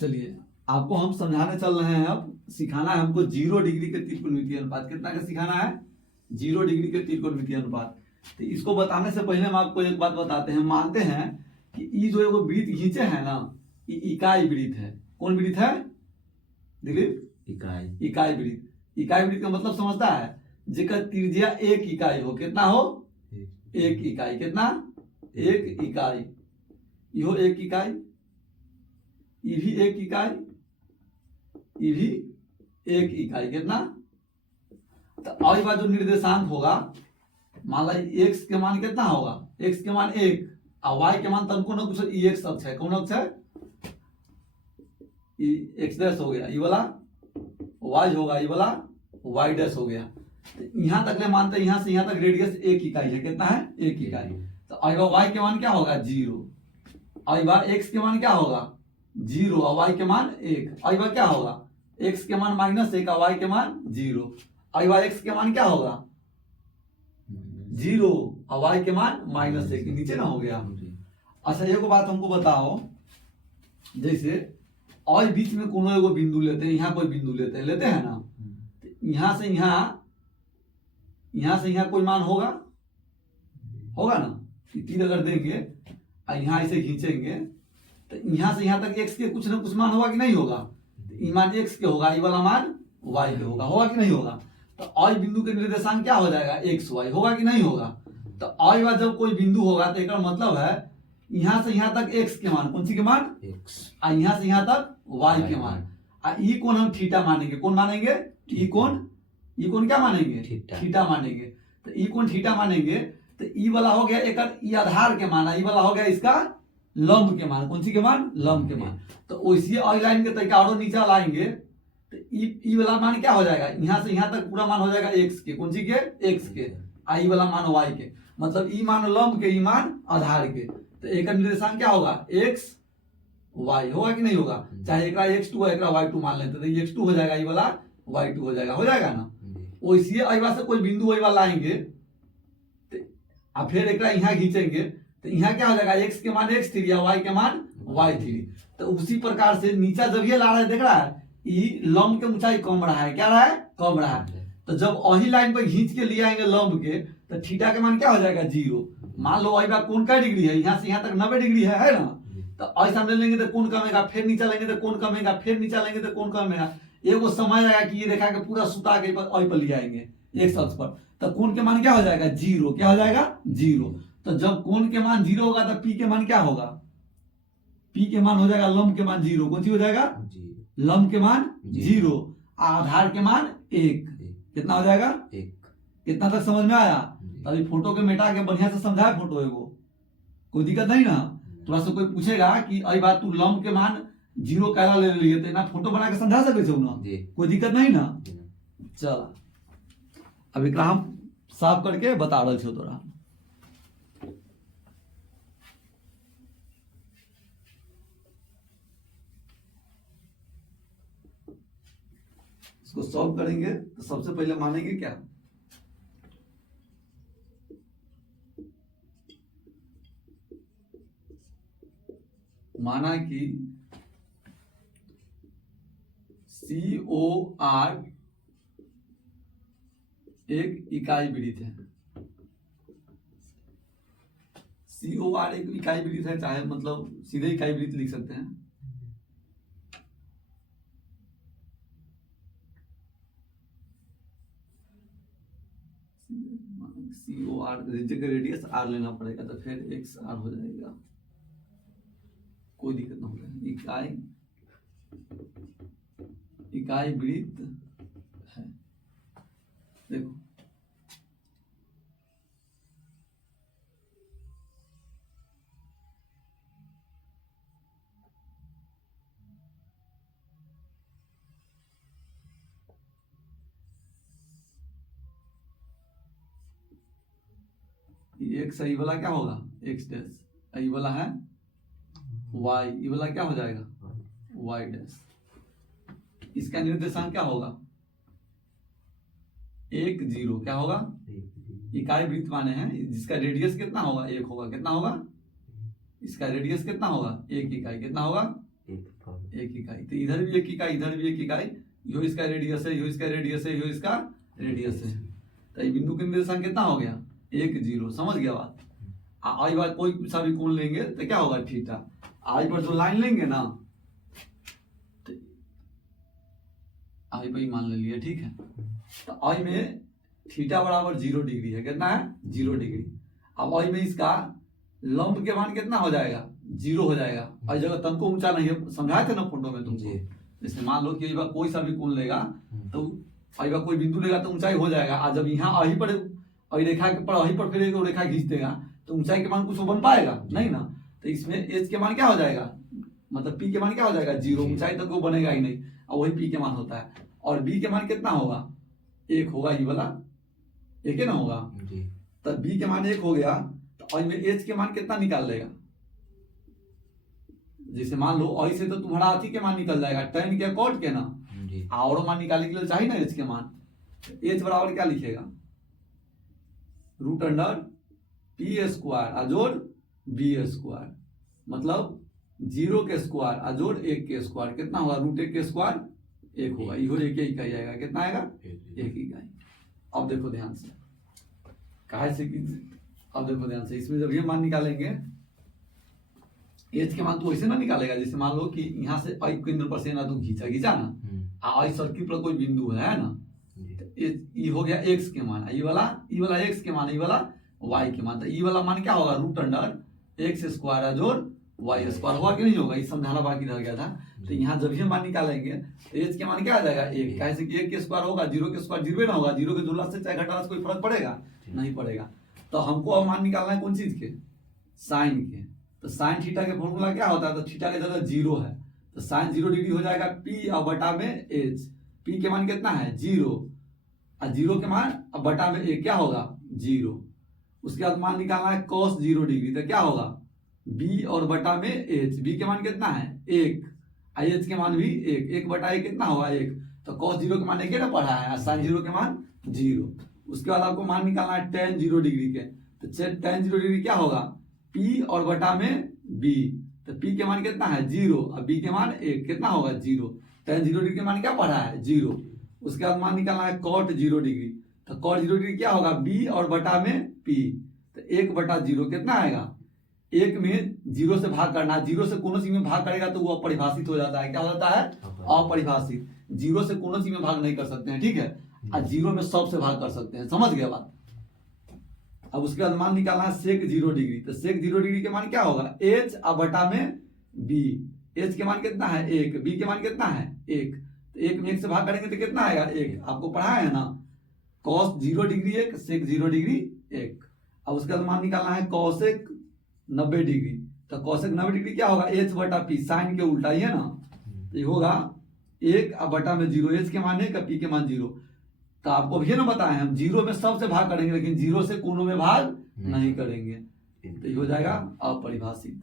चलिए आपको हम समझाने चल रहे हैं, अब सिखाना है हमको 0 डिग्री के त्रिकोणमितीय अनुपात। कितना का सिखाना है? 0 डिग्री के त्रिकोणमितीय अनुपात। तो इसको बताने से पहले हम आपको एक बात बताते हैं। मानते हैं कि ये जो एगो वृत्त खींचे है ना, ये इकाई वृत्त है। कौन वृत्त है दिलीप? इकाई वृत्त। इकाई वृत्त का मतलब समझता है? जेकर त्रिज्या 1 इकाई हो। कितना हो? 1 इकाई। कितना? 1 इकाई। यो 1 इकाई, ये भी 1 इकाई, ये भी 1 इकाई। कितना? तो और बात जो निर्देशांक होगा, मान लो x के मान कितना होगा? x के मान 1 और y के मान तनको न कुछ x अक्ष है। कौन अक्ष है? x डैश हो गया, ये वाला y होगा, ये वाला y डैश हो गया। तो यहां तक ले मानते हैं, यहां से यहां तक रेडियस 1 इकाई है। कितना है? 1 इकाई। तो और y के मान क्या होगा? 0। और x के मान क्या होगा? 0 और y के मान 1। और क्या होगा? x के मान -1 और y के मान 0। और x के मान क्या होगा? 0 और y के मान -1। नीचे ना हो गया। अच्छा एक बात हमको बताओ, जैसे और बीच में कोनो एगो बिंदु लेते हैं, यहाँ कोई बिंदु लेते हैं ना, यहाँ से यहाँ कोई मान होगा ना? तीर अगर देंगे और यहाँ ऐसे खींचेंगे तो यहाँ से यहाँ तक x के कुछ ना कुछ मान होगा कि नहीं होगा? ये मान x के होगा, ये वाला मान y के होगा कि नहीं होगा? तो और बिंदु के निर्देशांक क्या हो जाएगा? x y होगा कि नहीं होगा? तो और बार जब कोई बिंदु होगा तो इसका मतलब है यहाँ से यहाँ तक x के मान, कौन सी के मान? x। और यहाँ से यहाँ तक y के मान। और ये कोण हम थीटा मानेंगे। कौन मानेंगे? ये कोण क्या मानेंगे? थीटा मानेंगे। तो ये कोण थीटा मानेंगे। तो ये वाला हो गया एक आधार के मान, ये वाला हो गया इसका लंब के मान। कौन सी के मान? लंब के मान। तो वैसे और लाइन के तरीका और नीचे लाएंगे तो ई वाला मान क्या हो जाएगा? यहाँ से यहाँ तक पूरा मान हो जाएगा x के। कौन सी के? x के। आई वाला मान y के। मतलब ई मान लंब के, ई मान आधार के। तो एक निर्देशांक क्या होगा? x y होगा कि नहीं होगा? चाहे एक x2 है, एक y2 मान लेते तो ये x2 हो जाएगा, ये वाला y2 हो जाएगा ना? वैसे अइबा से कोई बिंदु वही वाला लाएंगे तो फिर एक यहाँ खींचेंगे तो यहाँ क्या हो जाएगा? x के मान x3 या y के मान y3। तो उसी प्रकार से नीचा जब ये ला रहा है, देख रहा है ये लंब के ऊंचाई कम रहा है। क्या रहा है? कम रहा है। तो जब वही लाइन पर खींच के ले आएंगे लंब के तो थीटा के मान क्या हो जाएगा? 0। मान लो अइबा कोण का डिग्री है? यहाँ से यहाँ तक 90 डिग्री है ना? तो ऐसा ले लेंगे तो कोण कमेगा, फिर नीचा लेंगे तो कोण कमेगा, फिर नीचा लेंगे तो कोण कमेगा। एगो समय आएगा कि ये रेखा के पूरा सुता के पर ले आएंगे एक अक्ष पर, तो कोण के मान क्या हो जाएगा? 0। क्या हो जाएगा? 0। तो जब कोण के मान 0 होगा तो पी के मान क्या होगा? पी के मान हो जाएगा लंब के मान 0। कौन सी हो जाएगा? लंब के मान 0, आधार के मान 1। कितना हो जाएगा? 1। कितना तक समझ में आया? अभी फोटो के मिटा के बढ़िया से समझाए फोटो एगो, कोई दिक्कत नहीं ना? थोड़ा सा कोई पूछेगा कि अई बात तू लंब के मान 0 कैला ले लिए तो ना फोटो बना के समझा सके छो ना? कोई दिक्कत नहीं ना? चल अब एकरा हम साफ करके बता रहे छो तोरा। इसको सॉल्व करेंगे तो सबसे पहले मानेंगे क्या? माना कि COR एक इकाई वृत्त है। COR एक इकाई वृत्त है, चाहे मतलब सीधे इकाई वृत्त लिख सकते हैं। COR जगह रेडियस r लेना पड़ेगा तो फिर XR हो जाएगा, कोई दिक्कत ना होगा। इकाई वृत्त है। देखो एक सही वाला क्या होगा? x डैश, ये वाला है y, ये वाला क्या हो जाएगा? y dash. इसका निर्देशांक क्या होगा? 1 0। क्या होगा? इकाई वृत्त माने हैं जिसका रेडियस कितना होगा? 1 होगा। कितना होगा? इसका रेडियस कितना होगा? 1 इकाई। कितना होगा? एक इकाई। तो इधर भी एक इकाई, इधर भी एक इकाई, यो इसका रेडियस है, यो इसका रेडियस है, यो इसका रेडियस है। तो ये बिंदु के निर्देशांक कितना हो गया? 1 0। समझ गया बात? आई बार कोई सा भी कोण लेंगे तो क्या होगा? थीटा। आई पर जो लाइन लेंगे ना, तो आई पर ही मान ले लिया, ठीक है। तो आई में थीटा बराबर 0 डिग्री है। कितना है? 0 डिग्री। अब आई में इसका लंब के मान कितना हो जाएगा? 0 हो जाएगा। और जगह तन को ऊंचा नहीं है, समझाए थे ना फोटो में तुमको। जैसे मान लो कि एक बार कोई सा भी कोण लेगा तो एक बार कोई बिंदु लेगा तो ऊंचाई हो जाएगा। आज जब यहाँ अही पर रेखा के पर अही पर फिर एक रेखा खींच देगा तो ऊंचाई के मान कुछ बन पाएगा नहीं ना। तो इसमें एच के मान क्या हो जाएगा? मतलब पी के मान क्या हो जाएगा? 0। ऊंचाई तक वो बनेगा ही नहीं, और वही पी के मान होता है। और बी के मान कितना होगा? 1 होगा। ये वाला 1 ही ना होगा। तब बी के मान 1 हो गया तो आई में एच के मान कितना निकाल लेगा? जैसे मान लो आई से तो तुम्हारा अथी के मान निकल जाएगा, tan के कॉट के ना, और मान निकालने के लिए चाहिए ना एच के मान। एच बराबर क्या लिखेगा? √p² अजोड़ b², मतलब 0 के स्क्वायर अजोड़ 1 के स्क्वायर। कितना होगा? √1 के स्क्वायर 1 होगा। ये 1 इकाई आएगा। कितना आएगा? 1 इकाई। अब देखो ध्यान से, काहे से कि अब देखो ध्यान से, इसमें जब ये मान निकालेंगे एच के मान तो वैसे ना निकालेगा। जैसे मान लो कि यहाँ से आई केंद्र पर से ना तो खींचा ना, आई सर्किल पर कोई बिंदु है ना, ये हो गया x के मान, ये वाला x के मान, ये वाला y के मान। तो ये वाला मान क्या होगा? √x² अजोड़ y² होगा कि नहीं होगा? ये समझाना बाकी रह गया था। तो यहाँ जब भी मान निकालेंगे तो एच के मान क्या आ जाएगा? 1। कैसे कि 1 के स्क्वायर होगा, 0 के स्क्वायर 0 ना होगा। 0 के जोड़ने से चाहे घटाने से कोई फर्क पड़ेगा? नहीं पड़ेगा। तो हमको अब मान निकालना है कौन चीज के? साइन के। तो साइन थीटा के फॉर्मूला क्या होता है? तो थीटा के जगह 0 है तो साइन 0 डिग्री हो जाएगा p और बटा में h। p के मान कितना है? 0, और 0 के मान अब बटा में 1 क्या होगा? 0। उसके बाद मान निकालना है cos 0 डिग्री, तो क्या होगा? b और बटा में h। b के मान कितना है? 1, h के मान भी 1, 1 बटा 1 कितना होगा? 1। तो cos 0 के मान 1 ना पढ़ा है, साइन 0 के मान 0। उसके बाद आपको मान निकालना है tan 0 डिग्री के। तो tan 0 डिग्री क्या होगा? p और बटा में b। तो p के मान कितना है? 0, और b के मान 1। कितना होगा? 0। tan 0 डिग्री के मान क्या पढ़ा है? 0। उसके बाद मान निकालना है cot 0 डिग्री। तो cot 0 डिग्री क्या होगा? b और बटा में p। तो 1 बटा 0 कितना आएगा? 1 में 0 से भाग करना है। 0 से कोनो सी में भाग करेगा तो वो अपरिभाषित हो जाता है। क्या हो जाता है? अपरिभाषित। 0 से कोनो सी में भाग नहीं कर सकते हैं, ठीक है। और 0 में सब से भाग कर सकते हैं। समझ गया बात? अब उसके बाद मान निकालना है sec 0 डिग्री। तो sec 0 डिग्री के मान क्या होगा? h और बटा में b। h के मान कितना है? 1, b के मान कितना है? 1। तो 1 में 1 से भाग करेंगे तो कितना आएगा? 1। आपको पढ़ा है ना? cos 0 degree 1, sec 0 degree 1। अब उसके बाद मान निकालना है cosec 90 डिग्री। तो cosec 90 डिग्री क्या होगा? h बटा p, साइन के उल्टा ही है ना। तो ये होगा 1 और बटा में 0, h के मान 1 और p के मान 0। तो आपको भी ना बताए हम 0 में सब से भाग करेंगे लेकिन 0 से कोनो में भाग नहीं करेंगे। तो ये हो जाएगा अपरिभाषित।